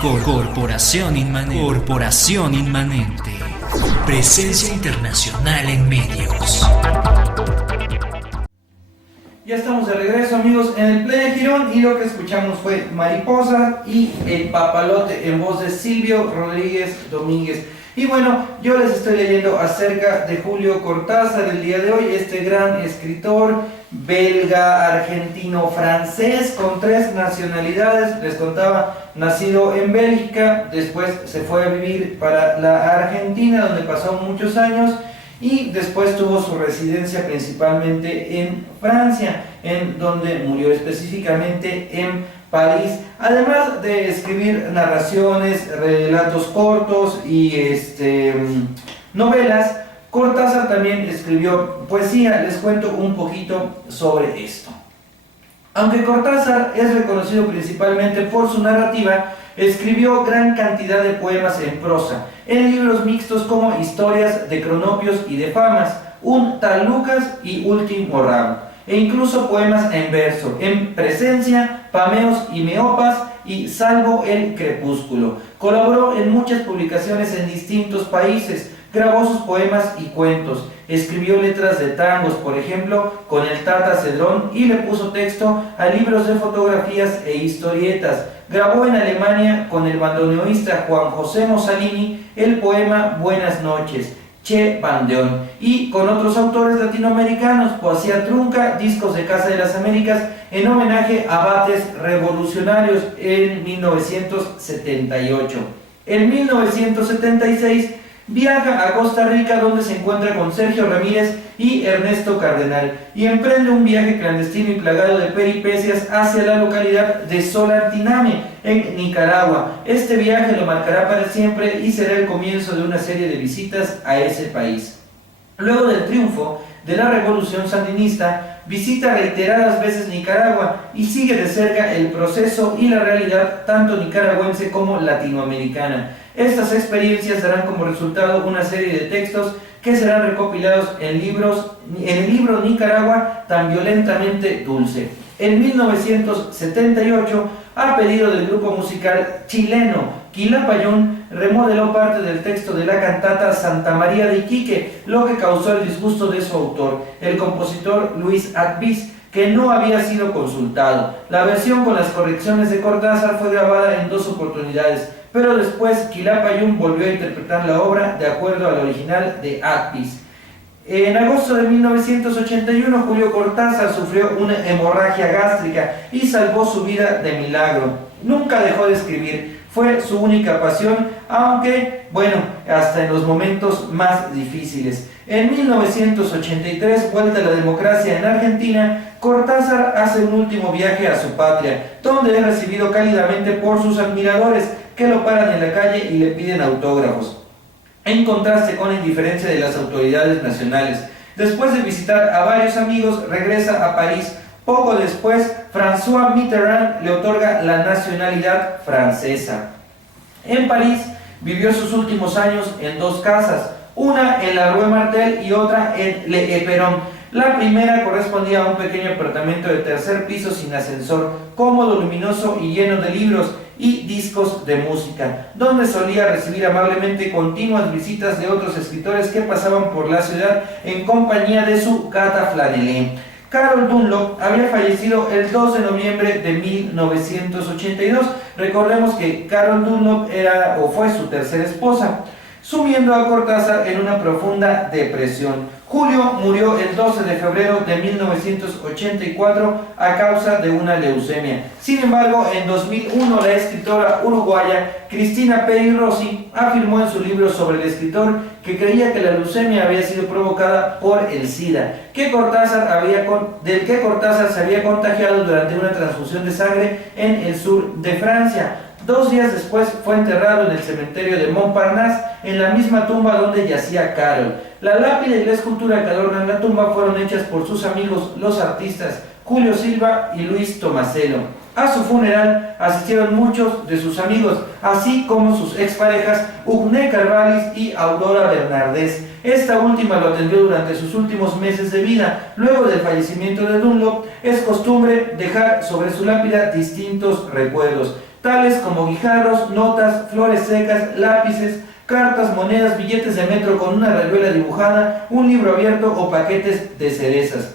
Corporación Inmanente. Presencia internacional en medios. Ya estamos de regreso, amigos, en el Playa Girón, y lo que escuchamos fue Mariposa y El Papalote en voz de Silvio Rodríguez Domínguez. Y bueno, yo les estoy leyendo acerca de Julio Cortázar el día de hoy, este gran escritor belga, argentino, francés, con 3 nacionalidades. Les contaba, nacido en Bélgica, después se fue a vivir para la Argentina, donde pasó muchos años, y después tuvo su residencia principalmente en Francia, en donde murió específicamente en París. Además de escribir narraciones, relatos cortos y novelas, Cortázar también escribió poesía. Les cuento un poquito sobre esto. Aunque Cortázar es reconocido principalmente por su narrativa, escribió gran cantidad de poemas en prosa, en libros mixtos como Historias de Cronopios y de Famas, Un tal Lucas y Último Ramo, e incluso poemas en verso, en Presencia, Pameos y Meopas y Salvo el Crepúsculo. Colaboró en muchas publicaciones en distintos países, grabó sus poemas y cuentos, escribió letras de tangos, por ejemplo, con el Tata Cedrón, y le puso texto a libros de fotografías e historietas. Grabó en Alemania con el bandoneonista Juan José Mussolini el poema Buenas noches, Che Bandeón, y con otros autores latinoamericanos, Poesía Trunca, Discos de Casa de las Américas, en homenaje a abates revolucionarios en 1978. En 1976 viaja a Costa Rica, donde se encuentra con Sergio Ramírez y Ernesto Cardenal, y emprende un viaje clandestino y plagado de peripecias hacia la localidad de Solartiname, en Nicaragua. Este viaje lo marcará para siempre y será el comienzo de una serie de visitas a ese país. Luego del triunfo de la revolución sandinista, visita reiteradas veces Nicaragua y sigue de cerca el proceso y la realidad tanto nicaragüense como latinoamericana. Estas experiencias darán como resultado una serie de textos que serán recopilados en el libro Nicaragua tan violentamente dulce. En 1978, a pedido del grupo musical chileno Quilapayún, remodeló parte del texto de la cantata Santa María de Iquique, lo que causó el disgusto de su autor, el compositor Luis Atviz, que no había sido consultado. La versión con las correcciones de Cortázar fue grabada en 2 oportunidades, pero después Quilapayún volvió a interpretar la obra de acuerdo al original de Atviz. En agosto de 1981, Julio Cortázar sufrió una hemorragia gástrica y salvó su vida de milagro. Nunca dejó de escribir, fue su única pasión, aunque, hasta en los momentos más difíciles. En 1983, vuelta a la democracia en Argentina, Cortázar hace un último viaje a su patria, donde es recibido cálidamente por sus admiradores, que lo paran en la calle y le piden autógrafos, en contraste con la indiferencia de las autoridades nacionales. Después de visitar a varios amigos, regresa a París. Poco después, François Mitterrand le otorga la nacionalidad francesa. En París vivió sus últimos años en 2 casas, una en la Rue Martel y otra en Le Éperon. La primera correspondía a un pequeño apartamento de 3er piso sin ascensor, cómodo, luminoso y lleno de libros y discos de música, donde solía recibir amablemente continuas visitas de otros escritores que pasaban por la ciudad en compañía de su gata Flanelé. Carol Dunlop había fallecido el 2 de noviembre de 1982. Recordemos que Carol Dunlop fue su tercera esposa, sumiendo a Cortázar en una profunda depresión. Julio murió el 12 de febrero de 1984 a causa de una leucemia. Sin embargo, en 2001, la escritora uruguaya Cristina Peri Rossi afirmó en su libro sobre el escritor que creía que la leucemia había sido provocada por el SIDA, del que Cortázar se había contagiado durante una transfusión de sangre en el sur de Francia. 2 días después fue enterrado en el cementerio de Montparnasse, en la misma tumba donde yacía Carol. La lápida y la escultura que adornan la tumba fueron hechas por sus amigos, los artistas Julio Silva y Luis Tomaselo. A su funeral asistieron muchos de sus amigos, así como sus exparejas Ugné Carvalis y Aurora Bernardés. Esta última lo atendió durante sus últimos meses de vida. Luego del fallecimiento de Dunlop, es costumbre dejar sobre su lápida distintos recuerdos. tales como guijarros, notas, flores secas, lápices, cartas, monedas, billetes de metro con una rayuela dibujada, un libro abierto o paquetes de cerezas.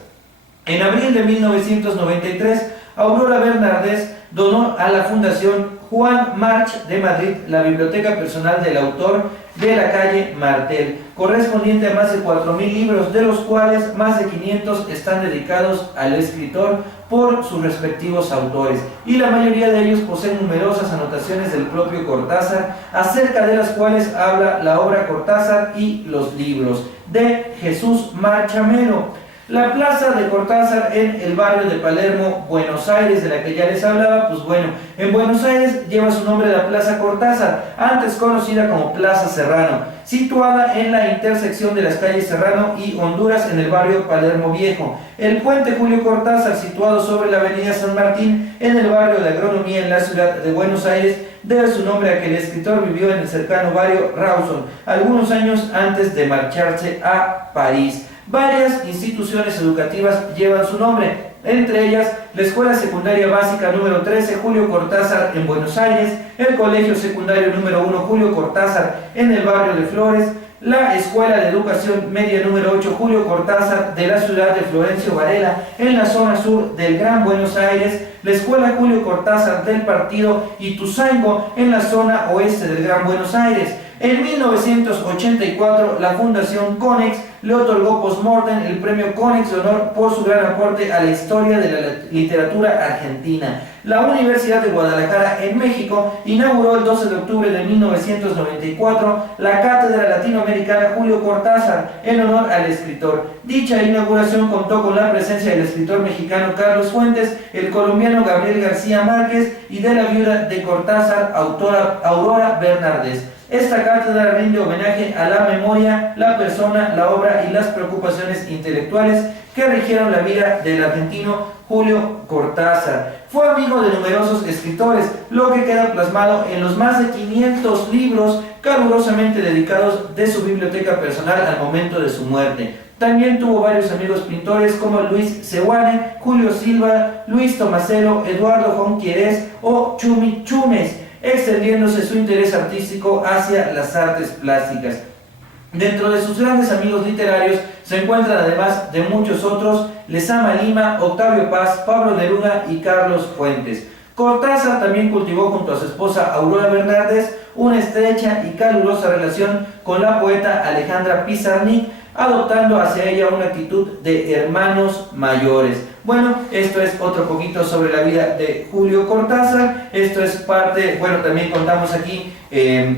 En abril de 1993, Aurora Bernardés donó a la Fundación Juan March de Madrid la biblioteca personal del autor de la calle Martel, correspondiente a más de 4.000 libros, de los cuales más de 500 están dedicados al escritor por sus respectivos autores, y la mayoría de ellos poseen numerosas anotaciones del propio Cortázar, acerca de las cuales habla la obra Cortázar y los libros, de Jesús Marchamero. La plaza de Cortázar en el barrio de Palermo, Buenos Aires, de la que ya les hablaba, pues bueno, en Buenos Aires lleva su nombre la Plaza Cortázar, antes conocida como Plaza Serrano, situada en la intersección de las calles Serrano y Honduras en el barrio Palermo Viejo. El puente Julio Cortázar, situado sobre la avenida San Martín, en el barrio de Agronomía en la ciudad de Buenos Aires, debe su nombre a que el escritor vivió en el cercano barrio Rawson, algunos años antes de marcharse a París. Varias instituciones educativas llevan su nombre, entre ellas la Escuela Secundaria Básica número 13 Julio Cortázar en Buenos Aires, el Colegio Secundario número 1 Julio Cortázar en el barrio de Flores, la Escuela de Educación Media número 8 Julio Cortázar de la ciudad de Florencio Varela en la zona sur del Gran Buenos Aires, la Escuela Julio Cortázar del Partido Ituzaingó en la zona oeste del Gran Buenos Aires. En 1984, la Fundación Konex le otorgó post-mortem el premio Konex de honor por su gran aporte a la historia de la literatura argentina. La Universidad de Guadalajara en México inauguró el 12 de octubre de 1994 la Cátedra Latinoamericana Julio Cortázar en honor al escritor. Dicha inauguración contó con la presencia del escritor mexicano Carlos Fuentes, el colombiano Gabriel García Márquez y de la viuda de Cortázar, autora Aurora Bernardés. Esta cátedra rinde homenaje a la memoria, la persona, la obra y las preocupaciones intelectuales que rigieron la vida del argentino Julio Cortázar. Fue amigo de numerosos escritores, lo que queda plasmado en los más de 500 libros calurosamente dedicados de su biblioteca personal al momento de su muerte. También tuvo varios amigos pintores como Luis Seoane, Julio Silva, Luis Tomaselo, Eduardo Jonquieres o Chumi Chumes, extendiéndose su interés artístico hacia las artes plásticas. Dentro de sus grandes amigos literarios se encuentran, además de muchos otros, Lezama Lima, Octavio Paz, Pablo Neruda y Carlos Fuentes. Cortázar también cultivó junto a su esposa Aurora Bernardés una estrecha y calurosa relación con la poeta Alejandra Pizarnik, adoptando hacia ella una actitud de hermanos mayores. Bueno, esto es otro poquito sobre la vida de Julio Cortázar. Esto es parte, bueno, también contamos aquí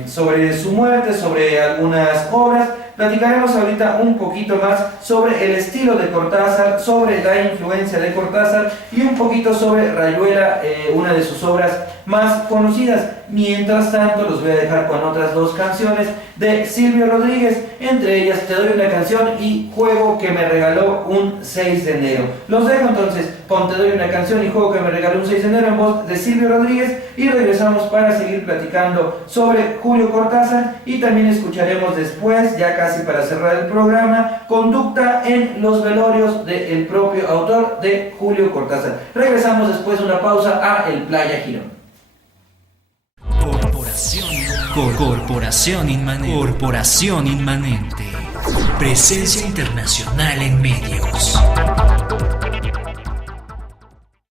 sobre su muerte, sobre algunas obras. Platicaremos ahorita un poquito más sobre el estilo de Cortázar, sobre la influencia de Cortázar y un poquito sobre Rayuela, una de sus obras más conocidas. Mientras tanto, los voy a dejar con otras dos canciones de Silvio Rodríguez, entre ellas Te doy una canción y Juego que me regaló un 6 de enero. Los dejo entonces con Te doy una canción y Juego que me regaló un 6 de enero en voz de Silvio Rodríguez y regresamos para seguir platicando sobre Julio Cortázar y también escucharemos después, ya casi para cerrar el programa, Conducta en los velorios del propio autor de Julio Cortázar. Regresamos después de una pausa a El Playa Girón. Corporación Inmanente. Presencia internacional en medios.